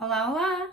Hola, hola!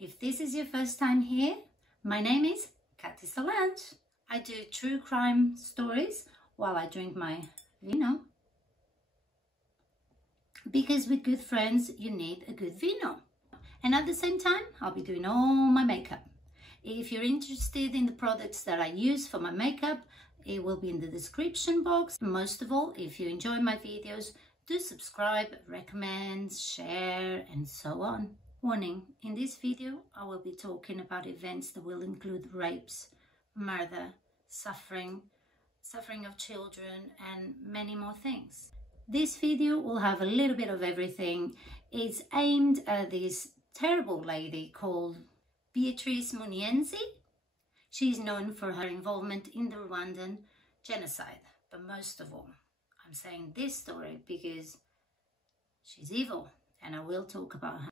If this is your first time here, my name is Catrice. I do true crime stories while I drink my vino. Because with good friends, you need a good vino. And at the same time, I'll be doing all my makeup. If you're interested in the products that I use for my makeup, it will be in the description box. Most of all, if you enjoy my videos, do subscribe, recommend, share, and so on. Warning, in this video, I will be talking about events that will include rapes, murder, suffering of children, and many more things. This video will have a little bit of everything. It's aimed at this terrible lady called Beatrice Munyenzi. She's known for her involvement in the Rwandan genocide, but most of all, I'm saying this story because she's evil and I will talk about her.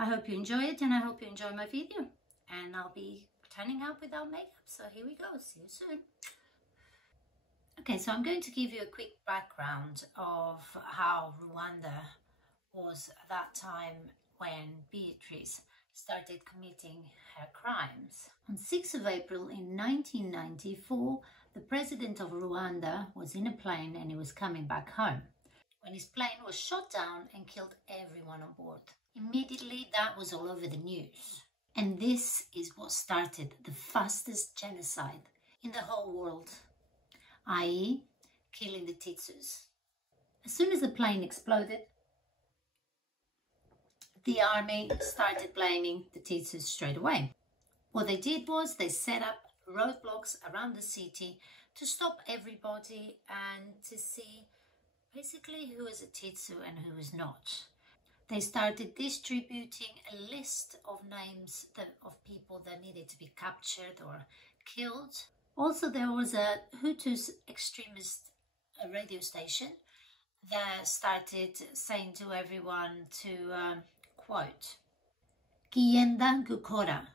I hope you enjoy it and I hope you enjoy my video. And I'll be turning up without makeup, so here we go. See you soon. Okay, so I'm going to give you a quick background of how Rwanda was at that time when Beatrice started committing her crimes. On 6th of April in 1994, the president of Rwanda was in a plane and he was coming back home when his plane was shot down and killed everyone on board. Immediately, that was all over the news. And this is what started the fastest genocide in the whole world, i.e., killing the Tutsis. As soon as the plane exploded, the army started blaming the Tutsis straight away. What they did was they set up roadblocks around the city to stop everybody and to see basically who was a Tutsi and who was not. They started distributing a list of names of people that needed to be captured or killed. Also, there was a Hutus extremist radio station that started saying to everyone to quote, "Kienda gukora,"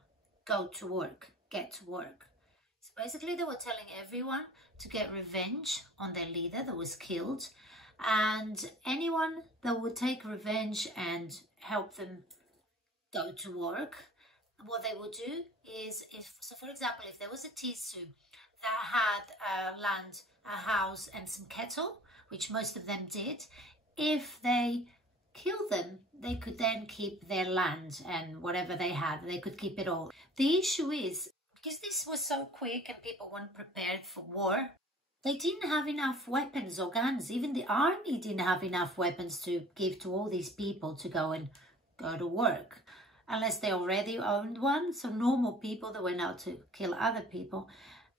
go to work, get to work. So basically they were telling everyone to get revenge on their leader that was killed, and anyone that would take revenge and help them go to work, what they would do is, for example, if there was a Tutsi that had land, a house and some cattle, which most of them did, if they kill them, they could then keep their land and whatever they had, they could keep it all. The issue is, because this was so quick and people weren't prepared for war, they didn't have enough weapons or guns. Even the army didn't have enough weapons to give to all these people to go to work, unless they already owned one. So normal people that went out to kill other people,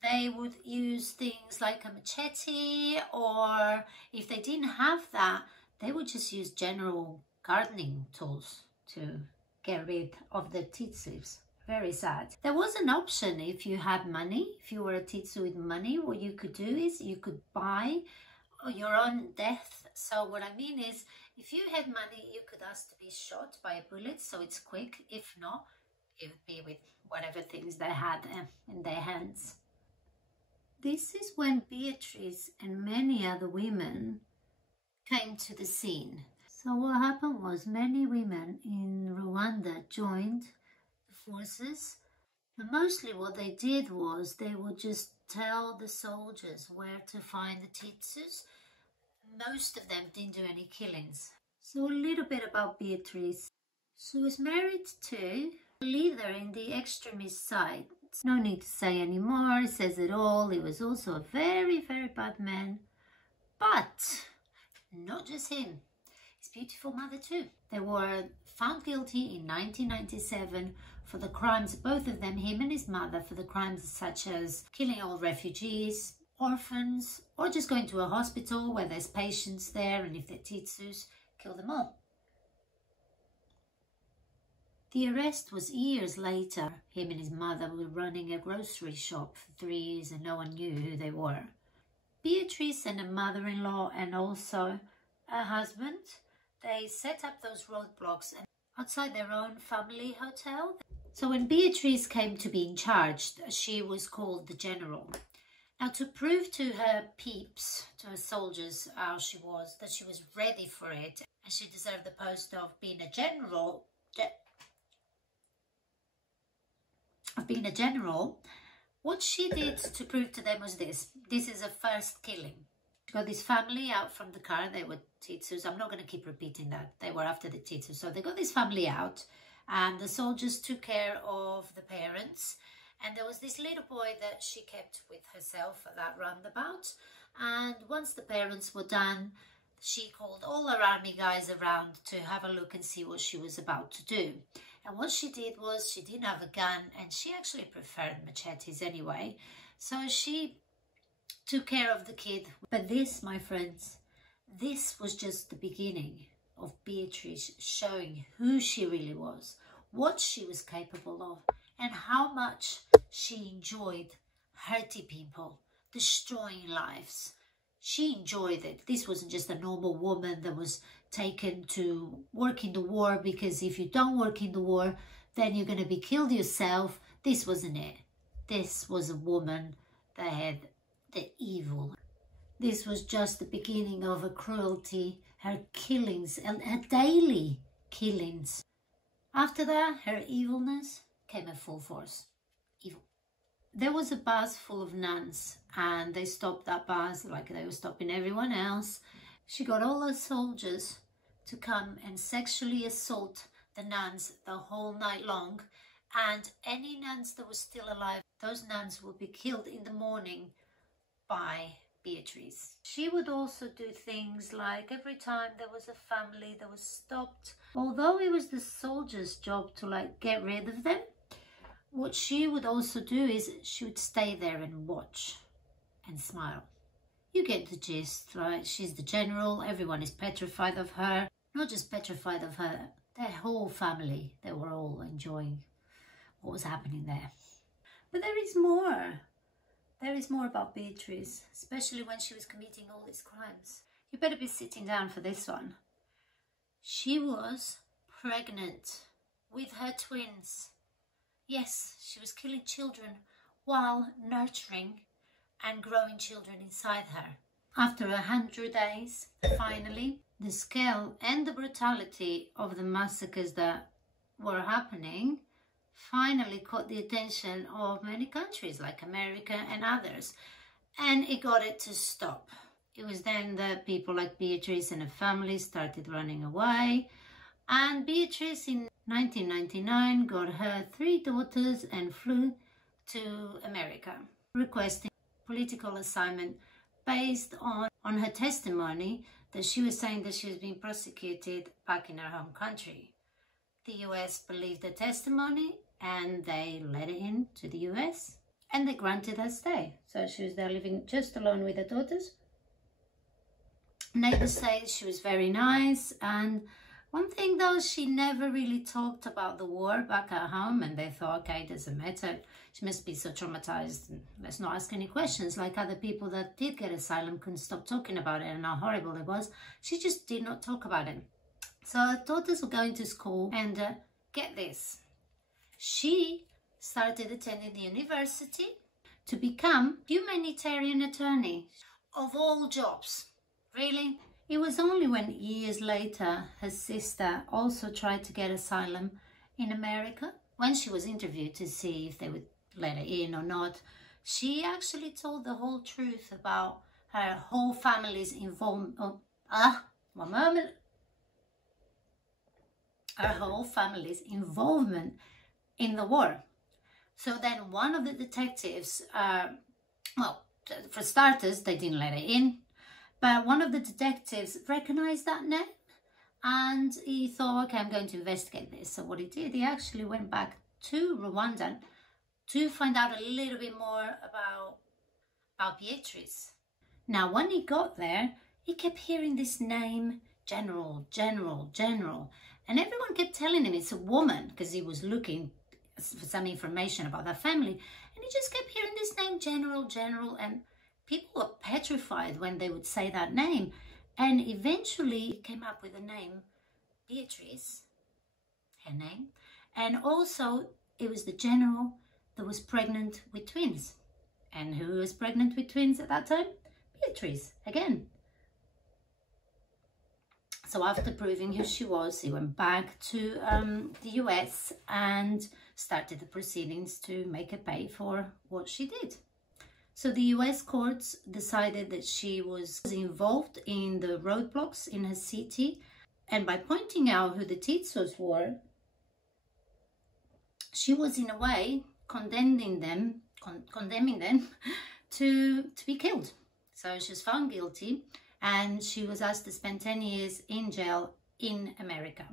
they would use things like a machete, or if they didn't have that, they would just use general gardening tools to get rid of the Tutsis. Very sad. There was an option if you had money. If you were a Tutsi with money, what you could do is you could buy your own death. So what I mean is, if you had money, you could ask to be shot by a bullet, so it's quick. If not, it would be with whatever things they had in their hands. This is when Beatrice and many other women came to the scene. So what happened was many women in Rwanda joined the forces, but mostly what they did was they would just tell the soldiers where to find the Tutsis. Most of them didn't do any killings. So a little bit about Beatrice. She was married to a leader in the extremist side. No need to say anymore, it says it all. He was also a very, very bad man. But not just him, his beautiful mother too. They were found guilty in 1997 for the crimes, both of them, him and his mother, for the crimes such as killing all refugees, orphans, or just going to a hospital where there's patients there, and if they're Tutsis, kill them all. The arrest was years later. Him and his mother were running a grocery shop for 3 years and no one knew who they were. Beatrice and her mother-in-law and also her husband, they set up those roadblocks outside their own family hotel. So when Beatrice came to be in charge, she was called the general. Now, to prove to her peeps, to her soldiers, how she was, that she was ready for it and she deserved the post of being a general, of being a general, what she did to prove to them was this. This is a first killing. She got this family out from the car. They were Titsus. I'm not going to keep repeating that. They were after the Titsus. So they got this family out, and the soldiers took care of the parents. And there was this little boy that she kept with herself at that roundabout. And once the parents were done, she called all her army guys around to have a look and see what she was about to do. And what she did was, she didn't have a gun, and she actually preferred machetes anyway. So she took care of the kid. But this, my friends, this was just the beginning of Beatrice showing who she really was, what she was capable of, and how much she enjoyed hurting people, destroying lives. She enjoyed it. This wasn't just a normal woman that was taken to work in the war, because if you don't work in the war, then you're going to be killed yourself. This wasn't it. This was a woman that had the evil. This was just the beginning of her cruelty, her killings, and her daily killings. After that, her evilness came in full force. Evil. There was a bus full of nuns, and they stopped that bus like they were stopping everyone else. She got all her soldiers to come and sexually assault the nuns the whole night long, and any nuns that were still alive, those nuns would be killed in the morning by Beatrice. She would also do things like every time there was a family that was stopped, although it was the soldiers' job to like get rid of them, what she would also do is she would stay there and watch and smile. You get the gist, right? She's the general. Everyone is petrified of her. Not just petrified of her, their whole family. They were all enjoying what was happening there. But there is more. There is more about Beatrice, especially when she was committing all these crimes. You better be sitting down for this one. She was pregnant with her twins. Yes, she was killing children while nurturing and growing children inside her. After 100 days, finally, the scale and the brutality of the massacres that were happening finally caught the attention of many countries like America and others, and it got it to stop. It was then that people like Beatrice and her family started running away, and Beatrice in 1999 got her 3 daughters and flew to America, requesting political assignment based on her testimony that she was saying that she was being prosecuted back in her home country. The US believed the testimony, and they let her in to the US, and they granted her stay. So she was there living just alone with her daughters. Neighbors say she was very nice, and one thing though, she never really talked about the war back at home, and they thought, okay, it doesn't matter. She must be so traumatized. Let's not ask any questions. Like other people that did get asylum couldn't stop talking about it and how horrible it was. She just did not talk about it. So her daughters were going to school, and get this. She started attending the university to become humanitarian attorney. Of all jobs, really? It was only when years later her sister also tried to get asylum in America. When she was interviewed to see if they would let her in or not, she actually told the whole truth about her whole family's involvement. One moment. Her whole family's involvement in the war. So then one of the detectives, well, for starters, they didn't let her in. But one of the detectives recognized that name, and he thought, okay, I'm going to investigate this. So what he did, he actually went back to Rwanda to find out a little bit more about Beatrice. Now, when he got there, he kept hearing this name, General, General, General. And everyone kept telling him it's a woman, because he was looking for some information about that family. And he just kept hearing this name, General, General, and people were petrified when they would say that name. And eventually he came up with the name Beatrice, her name. And also it was the general that was pregnant with twins. And who was pregnant with twins at that time? Beatrice, again. So after proving who she was, he went back to the US and started the proceedings to make her pay for what she did. So the US courts decided that she was involved in the roadblocks in her city, and by pointing out who the Titsos were, she was in a way condemning them to be killed. So she was found guilty and she was asked to spend 10 years in jail in America.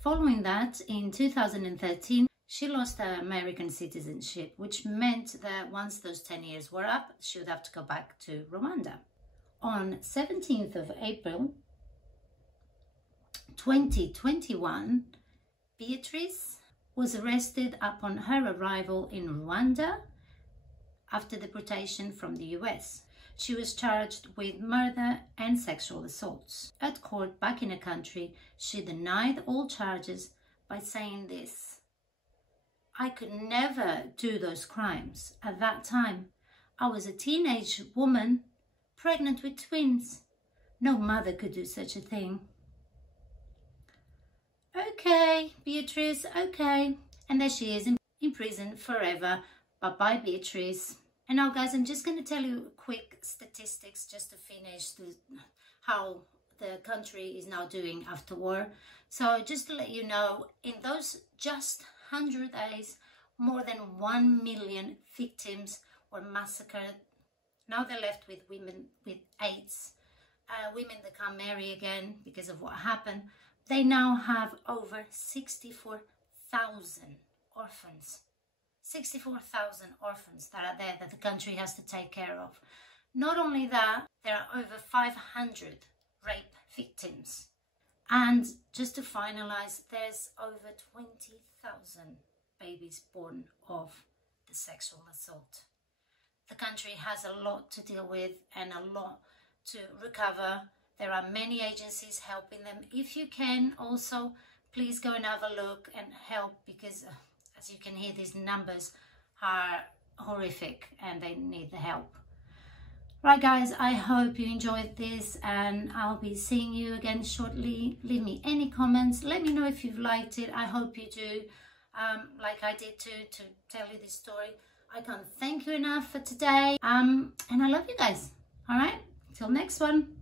Following that, in 2013, she lost her American citizenship, which meant that once those 10 years were up, she would have to go back to Rwanda. On 17th of April 2021, Beatrice was arrested upon her arrival in Rwanda after deportation from the US. She was charged with murder and sexual assaults. At court back in her country, she denied all charges by saying this: "I could never do those crimes. At that time, I was a teenage woman, pregnant with twins. No mother could do such a thing." Okay, Beatrice, okay. And there she is in prison forever. Bye-bye, Beatrice. And now, guys, I'm just going to tell you quick statistics just to finish how the country is now doing after war. So just to let you know, in those just 100 days, more than 1 million victims were massacred. Now they're left with women with AIDS, women that can't marry again because of what happened. They now have over 64,000 orphans. 64,000 orphans that are there that the country has to take care of. Not only that, there are over 500 rape victims. And just to finalize, there's over 20,000 babies born of the sexual assault. The country has a lot to deal with and a lot to recover. There are many agencies helping them. If you can, also, please go and have a look and help, because as you can hear, these numbers are horrific and they need the help. Right, guys, I hope you enjoyed this and I'll be seeing you again shortly. Leave me any comments. Let me know if you've liked it. I hope you do, like I did to tell you this story. I can't thank you enough for today. And I love you guys. All right, till next one.